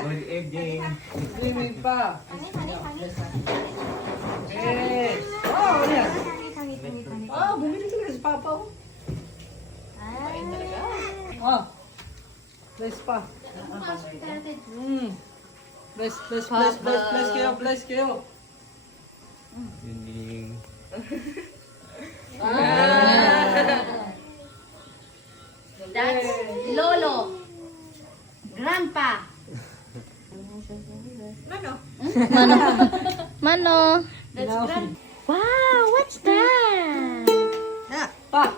Good evening. Swimming pa. Yes. Oh, yan. Oh, bumili ka si Papa. Ay. Oh. Bless pa. Mm. Bless, bless, bless, bless, bless kayo, bless kayo. Evening. That's Lolo. Grandpa. Mano? That's Now, grand. Wow, what's that? Pa.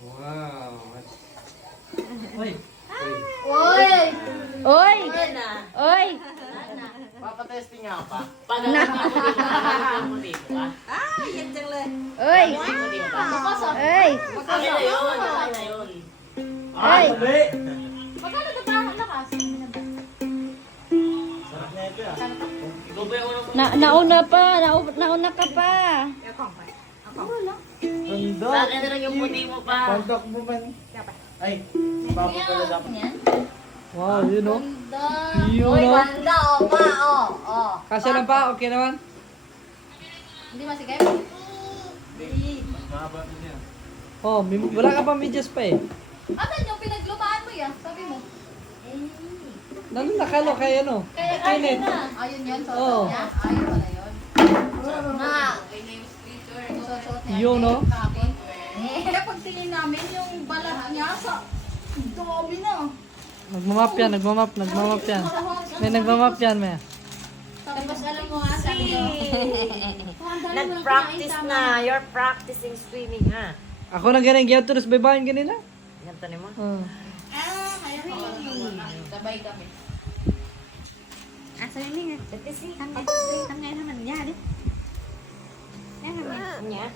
Wow. Oy. Oy! Oy! Oy! Papatesting nga pa. Pag nakakapagod mo dito ka? Oy! Mo dito ka? Oy! Akin na yun. Akin na yun. Oy! Magkano na Na nauna pa, Nau- nauna ka pa. Sa akin na lang yung puti mo pa. Pagkak mo man. Ay, papa pala dapat. Wow, yun oh. Ganda. Yun Oy, oh. ganda. O, pa, o. O. Kasya lang pa, okay naman. Hindi masigay? Mas mahaba din yan. Oh, may, wala ka pa medyas pa eh. Asan yung pinaglumaan mo yan? Sabi mo. Eh. Nandun nakalo kay ano. Kaya Kainit. Ayun yun, suot Oo. niya. Ayun pala yun. Nga. Suot niya. Yun, no? Kapon. Eh, pag tingin namin yung balat niya sa dami na. Nagmamap yan, nagmamap, nagmamap yan. May nagmamap yan, may. Tapos alam mo nga sa ano. Nag-practice na. You're practicing swimming, ha? Ako na ganun, giyaw tulos baybayin ganina. Ganito ni mo. Oh. Ah, Sabay kami. อะสวิงนี่ไงเดี๋ยวไปสิทำไงทำไงทำมันยากดิแม่ทำไงอย่างเงี้ย